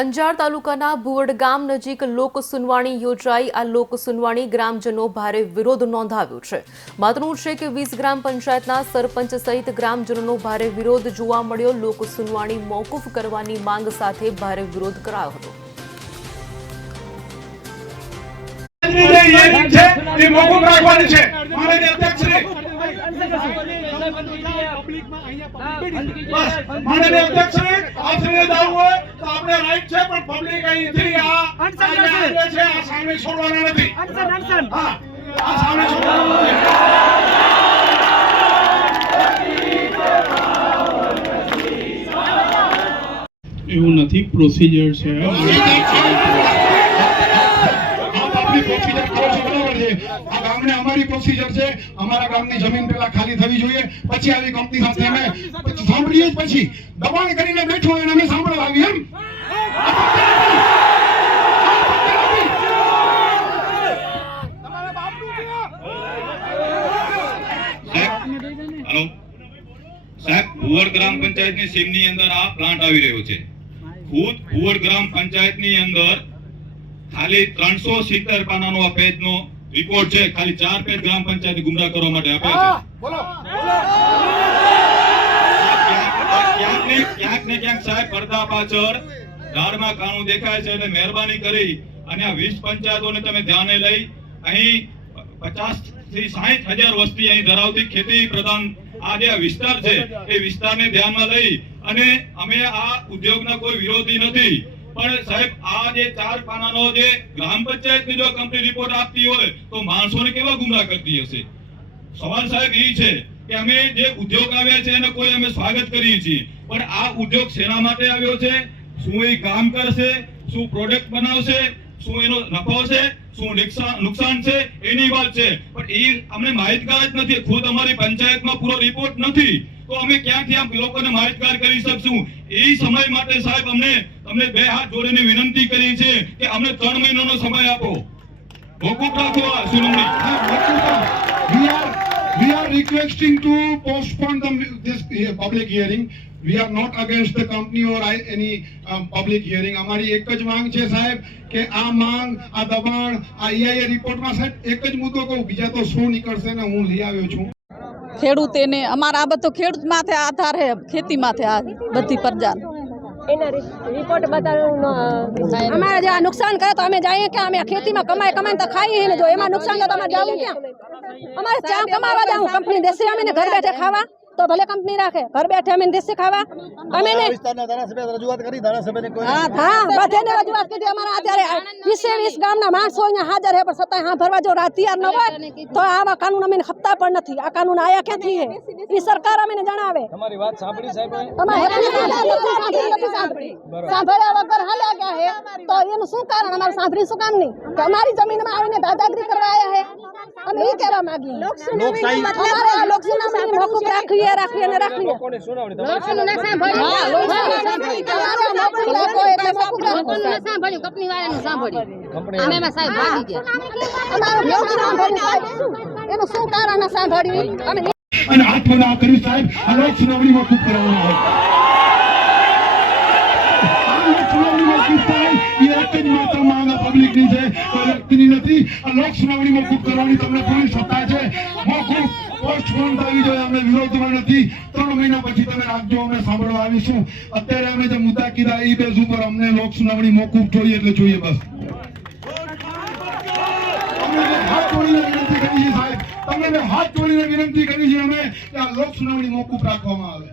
અંજાર તાલુકાના ભુવડ ગામ નજીક લોક સુનવાણી યોજાઈ। આ લોક સુનવાણી ગ્રામજનો ભારે વિરોધ નોંધાવ્યો છે। મહત્વનું છે કે 20 ગ્રામ પંચાયતના સરપંચ સહિત ગ્રામજનોનો ભારે વિરોધ જોવા મળ્યો। લોક સુનવાણી મોકૂફ કરવાની માંગ સાથે ભારે વિરોધ કરાયો હતો। એવું નથી, પ્રોસિજર છે। हमारी प्रोसीजर से हमारा गामनी जमीन पहला खाली थवी જોઈએ પછી આવી કંપની સાથે અમે પછી સાંભળીએ પછી દબાણ કરીને બેઠો અને અમે સાંભળવા આવી એમ हेलो साहब भुवड ग्राम पंचायत ની સીમની અંદર આ પ્લાન્ટ આવી રહ્યો છે। ખુદ ભુવડ ગ્રામ પંચાયત ની અંદર ખાલી 370 પાનાનો આ પેજનો रिपोर्ट છે। ખાલી 4 પેજ ગ્રામ પંચાયત ગુમરાહ કરવા માટે આપ્યા છે। બોલો ક્યાંક ને ક્યાંક સાહેબ પડદા પાછળ ધારમાં કાણું દેખાય છે એટલે મહેરબાની કરી અને આ 20 પંચાયતોને તમે ધ્યાને લઈ અહીં 50 થી 60,000 વસ્તી અહીં ધરાવતી ખેતી પ્રધાન આ જે વિસ્તાર છે એ વિસ્તારને ધ્યાનમાં લઈ અને અમે આ ઉદ્યોગના કોઈ વિરોધી નથી, પણ સાહેબ આ જે 4 પાનાનો જે ગ્રામ પંચાયતની જો કંપની રિપોર્ટ આપતી હોય તો માણસોને કેવા ગુમરાહ કરતી હશે। સવાલ સાહેબ એ છે કે અમે જે ઉદ્યોગ આવ્યા છે એને કોઈ અમે સ્વાગત કરીએ છીએ, પણ આ ઉદ્યોગ શેના માટે આવ્યો છે, શું એ કામ કરશે, શું પ્રોડક્ટ બનાવશે, શું એનો નફો છે, શું નુકસાન છે એની વાત છે, પણ એ અમને માહિતગાર જ નથી। ખુદ અમારી પંચાયતમાં પૂરો રિપોર્ટ નથી તો અમે ક્યાંથી આમ લોકોને માહિતગાર કરી શકશું। એ સમય માટે સાહેબ અમને તમને બે હાથ જોડીને વિનંતી કરી છે કે અમને 3 મહિનાનો સમય આપો, મોકૂફ રાખો આ સુનાવણી। we are requesting to postpone this public hearing. We are not against the company or any public hearing. हमारी एक ज मांग છે સાહેબ કે આ માંગ આ દબાણ આ EIA રિપોર્ટમાં સાહેબ એક જ મુદ્દો કહું, બીજા તો શું નીકળશે ને હું લઈ આવ્યો છું। ખેડૂતોને અમારા આ બધો ખેડૂત માથે આધાર છે, ખેતી માથે આ બધી પ્રજા એના રિપોર્ટ બતાવવાનો અમારે જે નુકસાન કરે તો અમે જઈએ કે અમે ખેતીમાં કમાઈને તો ખાઈએ ને, જો એમાં નુકસાન તો અમારે જવું ક્યાં? અમારે ચા કમાવા જાવું, કંપની દેશે અમે ઘર બેઠે ખાવા તો ભલે કંપની રાખે, ઘર બેઠે અમે દેશે ખાવા અમે ને રજૂઆત કરી ધારાસભ્યને કોઈ બધાને રજૂઆત કરી। અમારા અત્યારે 20 ગામના માણસો અહીંયા હાજર છે, પણ છતાંય હા ભરવા જો તૈયાર ન હોય તો આવા કાનૂન અમે હપ્તા પણ નથી। આ કાનૂન આયા ક્યાંથી છે એ સરકાર અમને જણાવે। તમારી વાત સાંભળી સાહેબ, સાંભળ્યા વગર હાલ્યા ગયા છે તો એનું શું કારણ? અમારે સાંભળી શું કામ નહીં કે અમારી જમીનમાં આવીને દાદાગીરી કરવા આવ્યા છે? અમે એ કહેવા માંગીએ અમારે આ લોકસુનાવણી મોકૂફ રાખીએ અને રાખીએ। લોકોની સુનાવણી એનું શું કારણ સાંભળ્યું અમે અને આત્મના કરી સાહેબ આ લોક સુનાવણી મોકૂફ કરવાનો હોય। આ લોક સુનાવણી મોકૂફ થાય એ એક જ માત્ર માંગ પબ્લિકની છે, કોઈ વ્યક્તિની નથી। આ લોક સુનાવણી મોકૂફ કરવાની તમને પૂરી સત્તા છે। મોકૂફ પોસ્ટપોન થવી જોઈએ, અમને વિરોધમાં નથી। 3 મહિના પછી તમે રાખજો, અમને સાંભળવા આવીશું। અત્યારે અમે જે મુદ્દા કીધા એ બેઝ ઉપર અમને લોક સુનાવણી મોકૂફ જોઈએ એટલે જોઈએ બસ। હાથ જોડીને વિનંતી કરી છે સાહેબ, તમને હાથ જોડીને વિનંતી કરી છે અમે કે આ લોક સુનાવણી મોકૂફ રાખવામાં આવે।